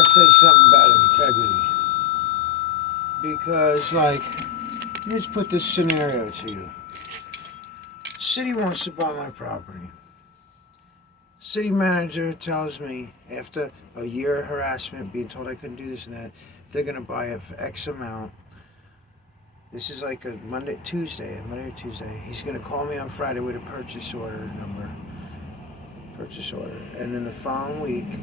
gotta say something about integrity. Because, like, let me just put this scenario to you. City wants to buy my property. City manager tells me after a year of harassment, being told I couldn't do this and that, they're gonna buy it for X amount. This is like a Monday or Tuesday. He's gonna call me on Friday with a purchase order number. And then the following week,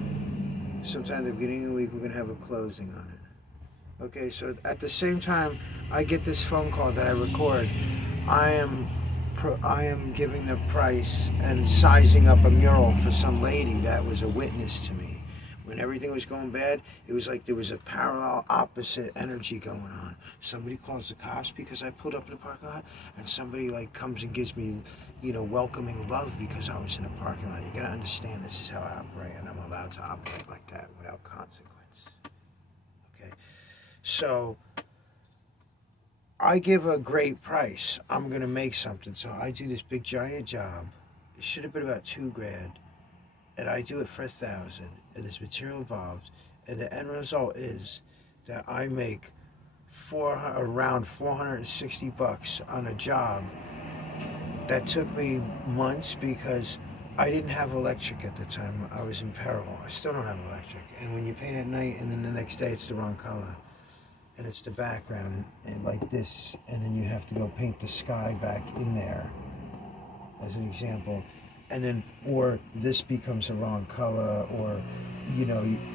sometime at the beginning of the week, we're gonna have a closing on it. Okay, so at the same time, I get this phone call that I record. I am giving the price and sizing up a mural for some lady that was a witness to me. When everything was going bad, it was like there was a parallel opposite energy going on. Somebody calls the cops because I pulled up in the parking lot, and somebody like comes and gives me, welcoming love because I was in a parking lot. You gotta understand this is how I operate, and I'm allowed to operate like that without consequence. Okay, so I give a great price. I'm gonna make something, so I do this big giant job. It should have been about $2,000, and I do it for $1,000, and this material involved, and the end result is that I make around $460 on a job that took me months because I didn't have electric at the time. I was in peril. I still don't have electric, and when you paint at night and then the next day it's the wrong color, and it's the background and like this, and then you have to go paint the sky back in there as an example, and then or this becomes the wrong color, or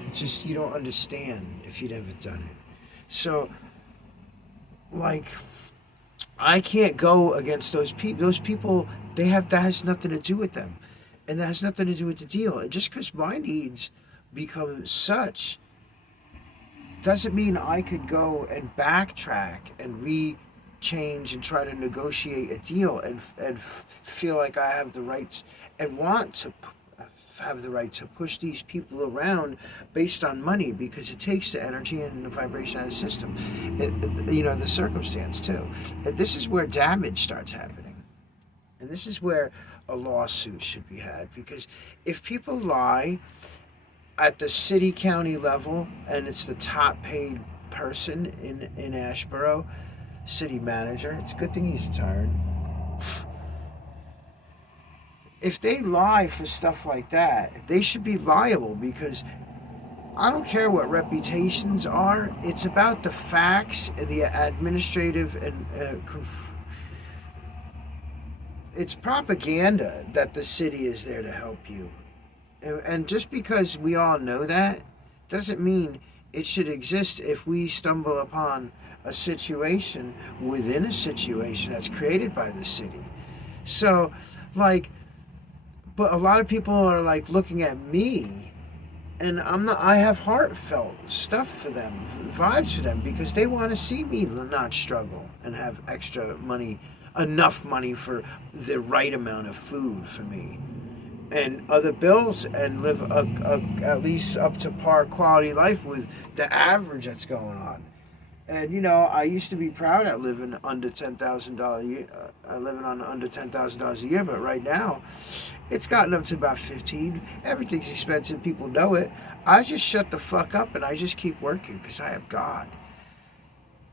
it's just you don't understand if you'd ever done it. So like I can't go against those people. Those people, that has nothing to do with them, and that has nothing to do with the deal. And just because my needs become such doesn't mean I could go and backtrack and change and try to negotiate a deal and feel like I have the right and want to have the right to push these people around based on money, because it takes the energy and the vibration out of the system, the circumstance too. And this is where damage starts happening, and this is where a lawsuit should be had, because if people lie at the city county level and it's the top paid person in Asheboro, city manager, it's a good thing he's retired. If they lie for stuff like that, they should be liable, because I don't care what reputations are. It's about the facts and the administrative and it's propaganda that the city is there to help you. And just because we all know that doesn't mean it should exist if we stumble upon a situation within a situation that's created by the city. So, but a lot of people are looking at me, and I have heartfelt stuff for them, vibes for them, because they want to see me not struggle and have extra money, enough money for the right amount of food for me and other bills, and live at least up to par quality life with the average that's going on. And I used to be proud at living under $10,000 a year, living on under $10,000 a year, but right now it's gotten up to about 15. Everything's expensive. People know it. I just shut the fuck up and I just keep working because I have God.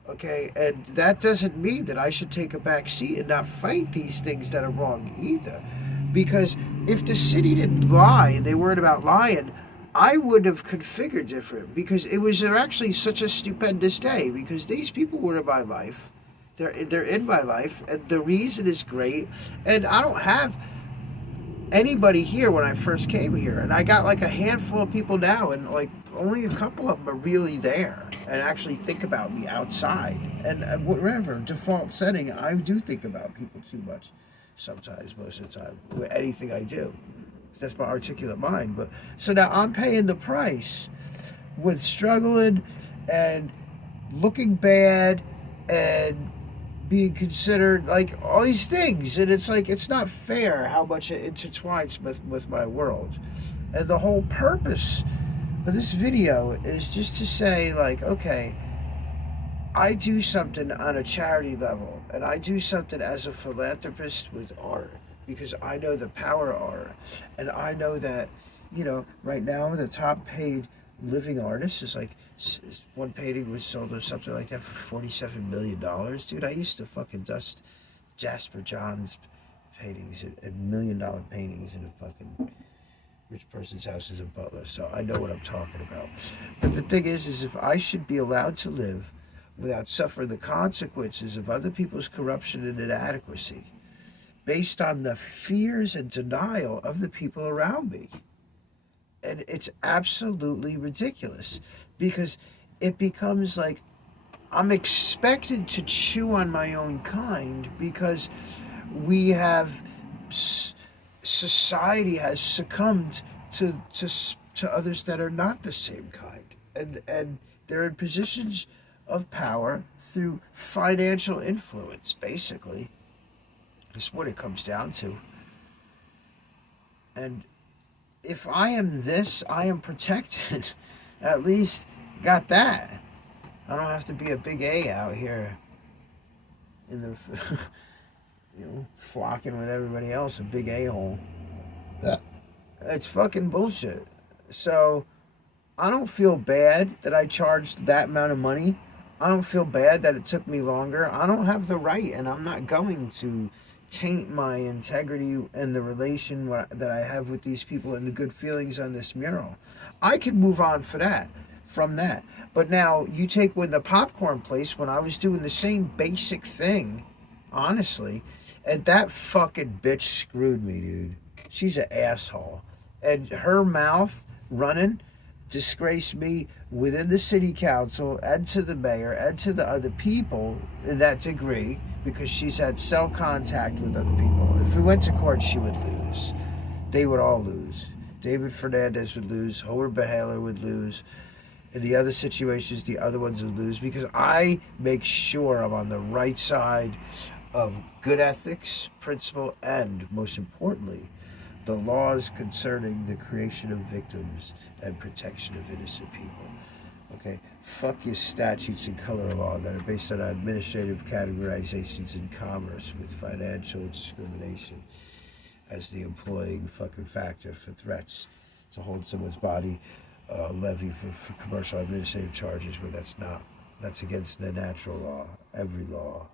Okay, and that doesn't mean that I should take a back seat and not fight these things that are wrong either. Because if the city didn't lie and they weren't about lying, I would have configured different, because it was actually such a stupendous day, because these people were in my life. They're in my life, and the reason is great. And I don't have anybody here when I first came here, and I got a handful of people now, and only a couple of them are really there and actually think about me outside. And whatever default setting, I do think about people too much sometimes, most of the time, with anything I do. That's my articulate mind. But so now I'm paying the price with struggling and looking bad and being considered all these things, and it's not fair how much it intertwines with my world. And the whole purpose of this video is just to say okay, I do something on a charity level, and I do something as a philanthropist with art, because I know the power of art, and I know that right now the top paid living artists is like one painting was sold or something like that for $47 million. Dude, I used to fucking dust Jasper Johns paintings at $1 million paintings in a fucking rich person's house as a butler, so I know what I'm talking about. But the thing is if I should be allowed to live without suffering the consequences of other people's corruption and inadequacy, based on the fears and denial of the people around me. And it's absolutely ridiculous because it becomes like I'm expected to chew on my own kind because we have society has succumbed to others that are not the same kind, and they're in positions of power through financial influence. Basically, is what it comes down to. And if I am this, I am protected. At least got that. I don't have to be a big A out here in the, flocking with everybody else, a big A-hole. It's fucking bullshit. So I don't feel bad that I charged that amount of money. I don't feel bad that it took me longer. I don't have the right, and I'm not going to taint my integrity and the relation that I have with these people and the good feelings on this mural. I could move on from that. But now you take when the popcorn place, when I was doing the same basic thing, honestly, and that fucking bitch screwed me, dude. She's an asshole. And her mouth running disgraced me within the city council and to the mayor and to the other people in that degree because she's had cell contact with other people. If we went to court, she would lose. They would all lose. David Fernandez would lose. Howard Behaler would lose. In the other situations, the other ones would lose because I make sure I'm on the right side of good ethics, principle, and, most importantly, the laws concerning the creation of victims and protection of innocent people. Okay? Fuck your statutes and color law that are based on administrative categorizations in commerce with financial discrimination as the employing fucking factor for threats to hold someone's body levy for commercial administrative charges where that's against the natural law, every law.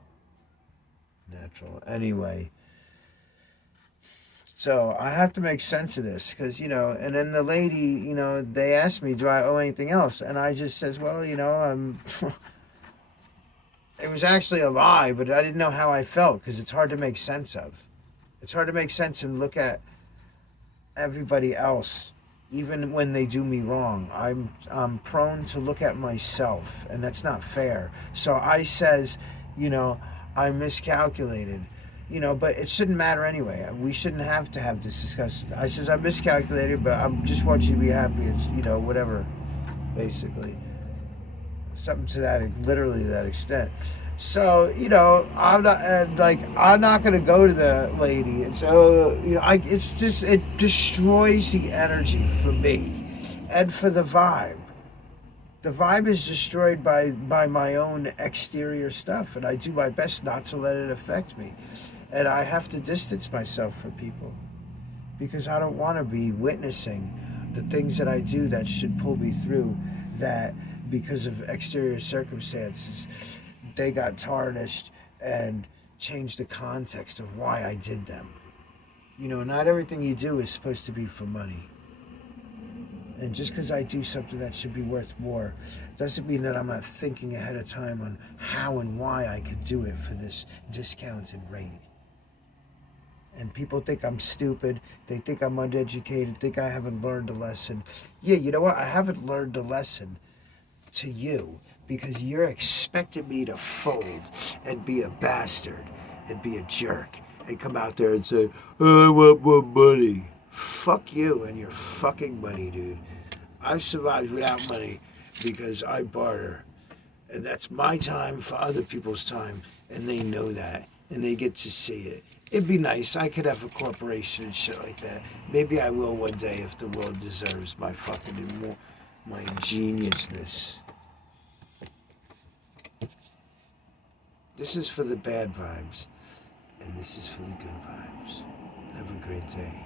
Natural. Anyway, so I have to make sense of this because, and then the lady, they asked me, do I owe anything else? And I just says, well, I'm, it was actually a lie, but I didn't know how I felt because it's hard to make sense of. It's hard to make sense and look at everybody else, even when they do me wrong. I'm prone to look at myself, and that's not fair. So I says, I miscalculated, but it shouldn't matter anyway. We shouldn't have to have this discussion. I says, I miscalculated, but I just want you to be happy. It's, whatever, basically. Something to that, literally to that extent. So, I'm not going to go to the lady. And so, it destroys the energy for me and for the vibe. The vibe is destroyed by my own exterior stuff, and I do my best not to let it affect me. And I have to distance myself from people because I don't want to be witnessing the things that I do that should pull me through, that because of exterior circumstances, they got tarnished and changed the context of why I did them. Not everything you do is supposed to be for money. And just because I do something that should be worth more doesn't mean that I'm not thinking ahead of time on how and why I could do it for this discounted rate. And people think I'm stupid. They think I'm uneducated. Think I haven't learned a lesson. Yeah, you know what? I haven't learned a lesson to you because you're expecting me to fold and be a bastard and be a jerk and come out there and say, oh, I want more money. Fuck you and your fucking money, dude. I've survived without money because I barter. And that's my time for other people's time. And they know that. And they get to see it. It'd be nice. I could have a corporation and shit like that. Maybe I will one day if the world deserves my fucking, my geniusness. This is for the bad vibes. And this is for the good vibes. Have a great day.